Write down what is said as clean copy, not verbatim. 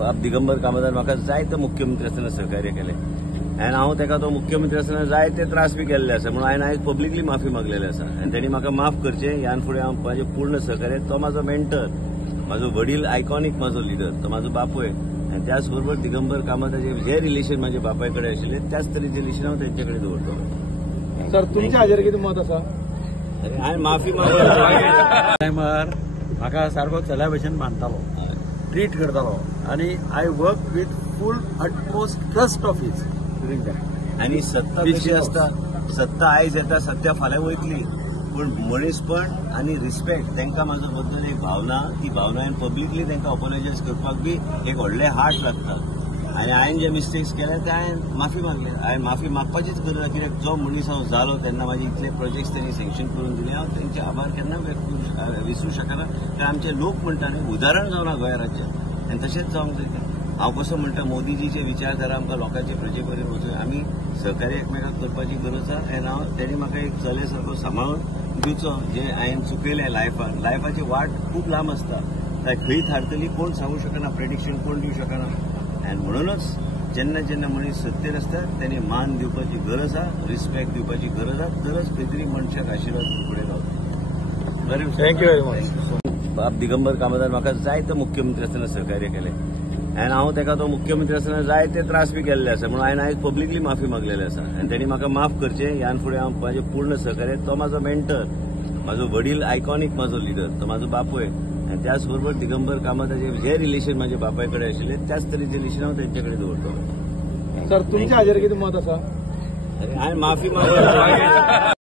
बाप दिगंबर कामदार म्हाका जायते मुख्यमंत्री आसतना सहकार्य केले आनी हांव ताका तो मुख्यमंत्री आसतना जायते त्रास बी केल्ले आसा म्हणून हांवें आयज पब्लिकली माफी मागलेली आसा आनी तांणी म्हाका माफ करचें ह्यान फुडें हांव म्हाजें पूर्ण सहकार्य तो म्हाजो मेंटर म्हाजो वडील आयकॉनीक म्हाजो लिडर तो म्हाजो बापूय आनी त्याच बरोबर दिगंबर कामताचें जे रिलेशन म्हाज्या बापाय कडेन आशिल्लें त्याच तरेचें रिलेशन हांव तेंचे कडेन दवरतलो। सर तुमच्या हाजेर कितें मत आसा? हांवें माफी मागली टायमार म्हाका सारको चल्या भशेन मानतालो, ट्रीट करतालो आनी I work with full utmost trust of his during that. आनी सत्ता कशी आसता, सत्ता आयज येता सत्या फाल्यां वयतली पूण मनीसपण आनी रिस्पेक्ट तांकां म्हाजो बद्दल एक भावना, ती भावना हांवें पब्लिकली तांकां ऑपोलायजायज करपाक बी एक व्हडलें हार्ट लागता आनी हांवें जे मिस्टेक्स केले ते हांवें माफी मागले। हांवें माफी मागपाचीच गरज ना कित्याक जो मनीस हांव जालो तेन्ना म्हाजे इतले प्रोजेक्ट्स तांणी सँक्शन करून दिले हांव तांचे आभार केन्ना विसरूं शकना। ते आमचे लोक म्हणटा न्ही उदाहरण जावना गोंय राज्यात आनी तशेंच जावंक जाय। हांव कसो म्हणटा मोदीजीचे विचारधारा आमकां लोकांचे प्रजे पर्यंत वचून आमी सहकार्य एकमेकाक करपाची गरज आसा आनी हांव तांणी म्हाका एक चले सारको सांबाळून दिवचो जे हांवें चुकयलें लायफाची वाट खूब लांब आसता, खंय थारतली कोण सांगू शकना, प्रेडिक्शन कोण दिवं शकना आनी म्हणूनच जेन्ना जेन्ना मनीस सत्तेर आसता तांणी मान दिवपाची गरज आसा, रिस्पेक्ट दिवपाची गरज आसा, तरच खंय तरी मनशाक आशिर्वाद फुडें रावता। Thank you very much. बाप दिगंबर कामदार म्हाका जायते मुख्यमंत्री आसतना सहकार्य केले आनी हांव ताका तो मुख्यमंत्री आसतना जायते त्रास बी केल्ले आसा म्हणून हांवें आयज पब्लिकली माफी मागलेली आसा आनी तांणी म्हाका माफ करचें ह्यान फुडें हांव म्हाजें पूर्ण सहकार्य तो म्हाजो मेंटर म्हाजो वडील आयकॉनीक म्हाजो लिडर तो म्हाजो बापूय आनी त्याच बरोबर दिगंबर कामताचें जे रिलेशन म्हाज्या बापाय कडेन आशिल्लें त्याच तरेचें रिलेशन हांव तेंचे कडेन दवरतलो। सर तुमच्या हाजेर कितें मत आसा? हांवें माफी मागली